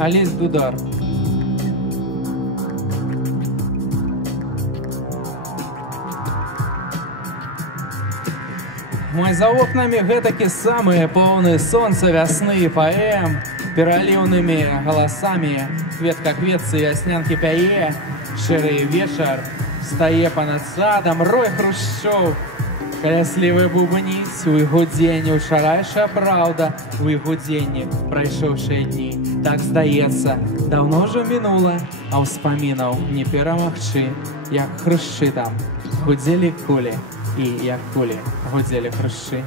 Олесь Дудар. Мой за окнами гэтакі самыя поўны сонца вясны і паэм, пераліўнымі галасамі кветка кветцы вяснянкі пяе, шэры вечар стае панад садам рой хрушчоў. Каляслівы бубніць у іх удзень, учарайшая праўда у іх удзенні прайшоўшыя дні. Так здаецца, даўно ўжо мінула, а ўспамінаў не перамагчы, як хрушчы там гудзелі кулі. І як кулі гудзелі хрушчы.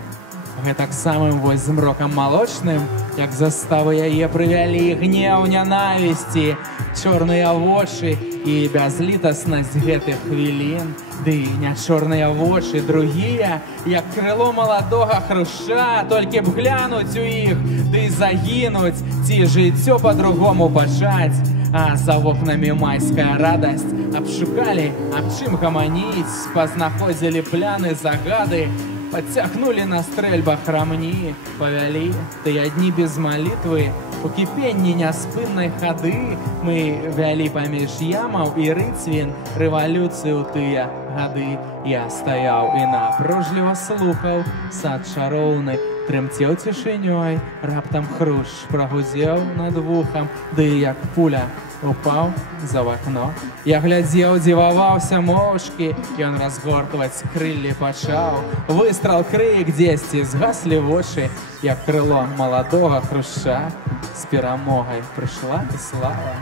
Гэтак самым вось змрокам малочным, як заставы яе прывялі гнеў нянавісці, чорныя вочы і бязлітаснасць гэтых хвілін. Ды не чорныя вочы другія, як крыло маладога хрушча, толькі б глянуць у іх, ды загінуць, ці жыццё па-другому пачаць. А за вокнамі майская радасць абшукалі, аб чым гаманіць, пазнаходзілі пляны загады, падцягнулі на стрэльбах рамні, павялі тыя дні без малітвы, у кіпенні няспыннай хады мы вялі паміж ямаў і рыцвін рэвалюцыю тыя гады. Я стаяў і напружліва слухаў, сад чароўны трымцеў цішынёй, раптам хрущ прагудзеў над вухам, ды як пуля упаў за вакно. Я глядзеў, дзіваваўся моўчкі, ён разгортваць крыллі пачаў. Выстрал, крык дзесьці, згаслі вочы, як крыло маладога хрушча. З перамогай прыйшла і слава,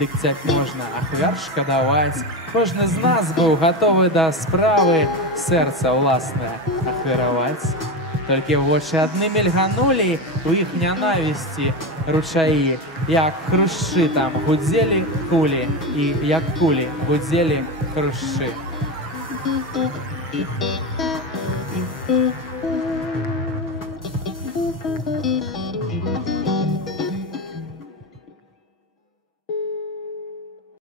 дык цяпь можна ахвяр шкадаваць. Кожны з нас быў гатовы да справы сэрца ўласнае ахвяраваць. Толькі вочы адны мільганулі, у іх нянавісці ручаі, як хрушчы там гудзелі кулі, і як кулі гудзелі хрушчы.